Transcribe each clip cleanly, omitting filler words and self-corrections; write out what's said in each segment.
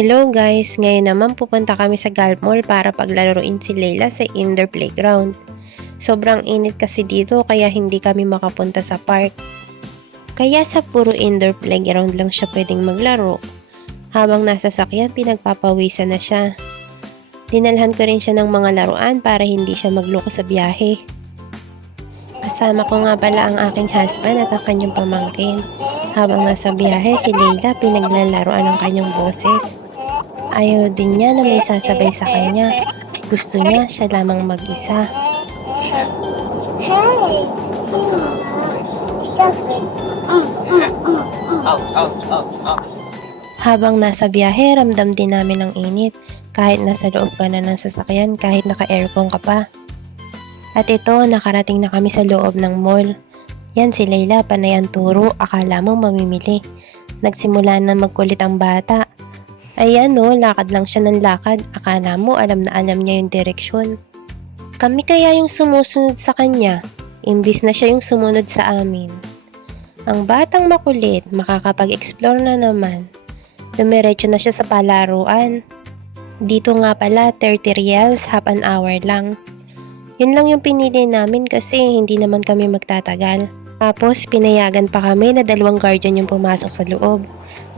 Hello guys! Ngayon naman pupunta kami sa Gulf Mall para paglaruin si Layla sa indoor playground. Sobrang init kasi dito kaya hindi kami makapunta sa park. Kaya sa puro indoor playground lang siya pwedeng maglaro. Habang nasa sakyan pinagpapawisan na siya. Dinalhan ko rin siya ng mga laruan para hindi siya magloko sa biyahe. Kasama ko nga pala ang aking husband at ang kanyang pamangkin. Habang nasa biyahe, si Layla pinaglalaroan ng kanyang boses. Ayaw din niya na may sasabay sa kanya. Gusto niya siya lamang mag-isa. Hey! Stop it. Habang nasa biyahe, ramdam din namin ang init. Kahit nasa loob ka na ng sasakyan, kahit naka-aircon ka pa. At ito, nakarating na kami sa loob ng mall. Yan si Layla, panay ang turo, akala mo mamimili. Nagsimula na magkulit ang bata. Ayan no, lakad lang siya ng lakad, akala mo alam na alam niya yung direksyon. Kami kaya yung sumusunod sa kanya, imbis na siya yung sumunod sa amin. Ang batang makulit, makakapag-explore na naman. Dumiretso na siya sa palaruan. Dito nga pala, 30 reals, half an hour lang. Yun lang yung pinili namin kasi hindi naman kami magtatagal. Tapos pinayagan pa kami na 2 guardian yung pumasok sa loob.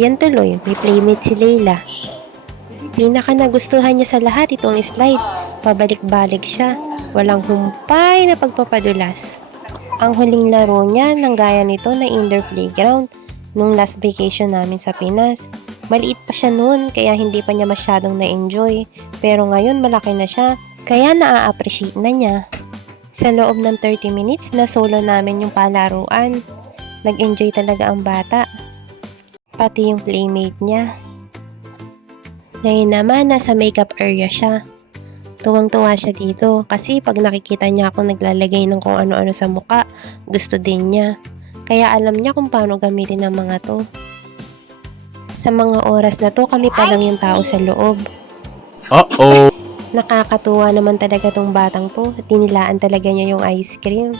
Yan tuloy, may playmate si Layla. Pinaka nagustuhan niya sa lahat itong slide. Pabalik-balik siya, walang humpay na pagpapadulas. Ang huling laro niya nang gaya nito na indoor playground nung last vacation namin sa Pinas. Maliit pa siya noon kaya hindi pa niya masyadong na-enjoy. Pero ngayon malaki na siya kaya naa-appreciate na niya. Sa loob ng 30 minutes na solo namin yung palaruan. Nag-enjoy talaga ang bata. Pati yung playmate niya. Ngayon naman nasa makeup area siya. Tuwang-tuwa siya dito kasi pag nakikita niya ako naglalagay ng kung ano-ano sa muka, gusto din niya. Kaya alam niya kung paano gamitin ang mga to. Sa mga oras na to kami pa lang yung tao sa loob. Uh-oh! Nakakatuwa naman talaga tong batang to at tinilaan talaga niya yung ice cream.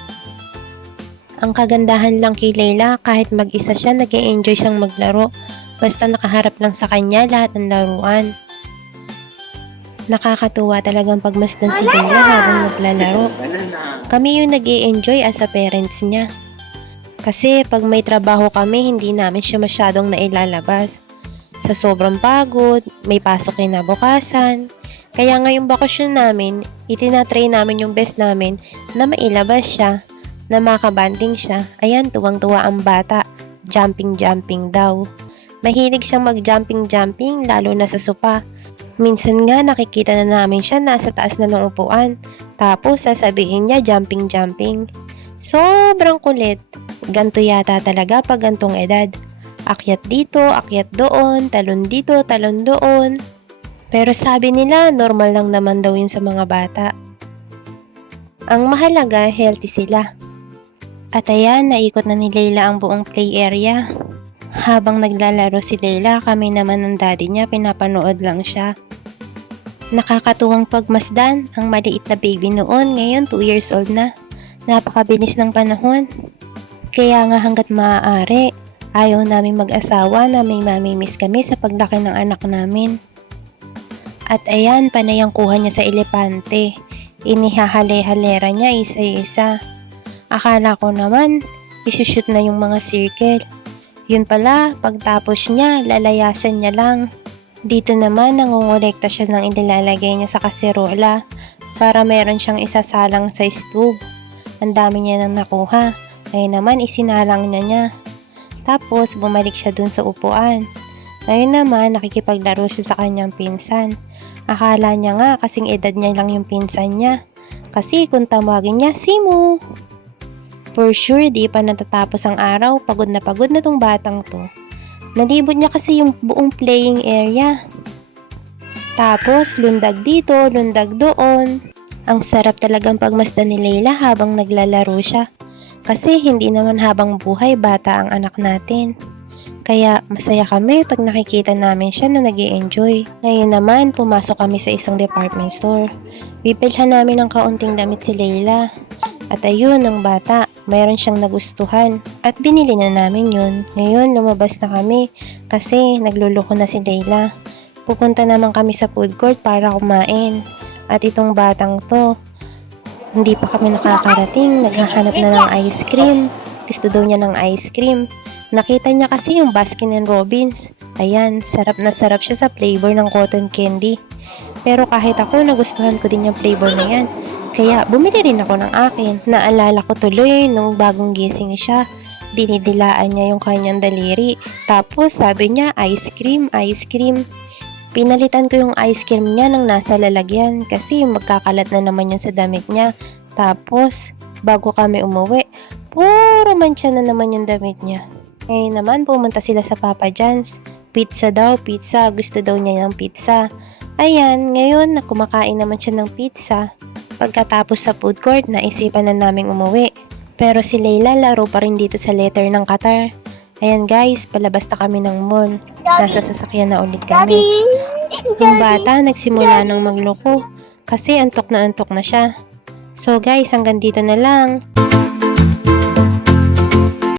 Ang kagandahan lang kay Layla, kahit mag-isa siya nag-e-enjoy siyang maglaro basta nakaharap lang sa kanya lahat ng laruan. Nakakatuwa talagang pagmasdan si Layla habang naglalaro. Kami yung nag-e-enjoy as a parents niya. Kasi pag may trabaho kami, hindi namin siya masyadong nailalabas. Sa sobrang pagod, may pasok kinabukasan. Kaya ngayong bakasyon namin, itinatry namin yung best namin na mailabas siya, na makabanding siya. Ayan, tuwang-tuwa ang bata. Jumping daw. Mahilig siyang mag-jumping lalo na sa sopa. Minsan nga nakikita na namin siya nasa taas na ng upuan. Tapos sasabihin niya jumping. Sobrang kulit. Ganto yata talaga pag gantong edad. Akyat dito, akyat doon, talon dito, talon doon. Pero sabi nila, normal lang naman daw yun sa mga bata. Ang mahalaga, healthy sila. At ayan, naikot na ni Layla ang buong play area. Habang naglalaro si Layla, kami naman ng daddy niya, pinapanood lang siya. Nakakatuwang pagmasdan, ang maliit na baby noon, ngayon 2 years old na. Napakabilis ng panahon. Kaya nga hanggat maaari, ayaw namin mag-asawa na may mamimiss kami sa paglaki ng anak namin. At ayan, panay ang kuha niya sa elepante. Inihahale-halera niya isa-isa. Akala ko naman, isushoot na yung mga circle. Yun pala, pagtapos niya, lalayasan niya lang. Dito naman, nangungulekta siya ng inilalagay niya sa kaserola para meron siyang isasalang sa stove. Ang dami niya nang nakuha, kaya naman isinalang niya. Tapos, bumalik siya dun sa upuan. Ngayon naman, nakikipaglaro siya sa kanyang pinsan. Akala niya nga kasing edad niya lang yung pinsan niya. Kasi kung tawagin niya, Simu. For sure, di pa natatapos ang araw, pagod na tong batang to. Nalibot niya kasi yung buong playing area. Tapos, lundag dito, lundag doon. Ang sarap talagang pagmasdan ni Layla habang naglalaro siya. Kasi hindi naman habang buhay bata ang anak natin. Kaya masaya kami pag nakikita namin siya na nag-e-enjoy. Ngayon naman, pumasok kami sa isang department store. Bibilhan namin ng kaunting damit si Layla. At ayun, ang bata, mayroon siyang nagustuhan. At binili na namin yun. Ngayon, lumabas na kami kasi nagluloko na si Layla. pupunta naman kami sa food court para kumain. At itong batang to, hindi pa kami nakakarating, naghahanap na ng ice cream. Gusto daw niya ng ice cream. Nakita niya kasi yung Baskin and Robbins. Ayan, sarap na sarap siya sa flavor ng cotton candy. Pero kahit ako, nagustuhan ko din yung flavor na yan. Kaya bumili rin ako ng akin. Naalala ko tuloy nung bagong gising siya. Dinidilaan niya yung kanyang daliri. Tapos sabi niya, ice cream, ice cream. Pinalitan ko yung ice cream niya ng nasa lalagyan kasi magkakalat na naman yun sa damit niya. Tapos, bago kami umuwi, puro mancha na naman yung damit niya. Ngayon naman, pumunta sila sa Papa John's. Pizza daw, pizza. Gusto daw niya ng pizza. Ayan, ngayon na kumakain naman siya ng pizza. Pagkatapos sa food court, naisipan na naming umuwi. Pero si Layla laro pa rin dito sa letter ng Qatar. Ayan guys, palabas na kami ng mall. Nasa sasakyan na ulit kami. Ang bata nagsimula ng magloko kasi antok na siya. So guys, hanggang dito na lang.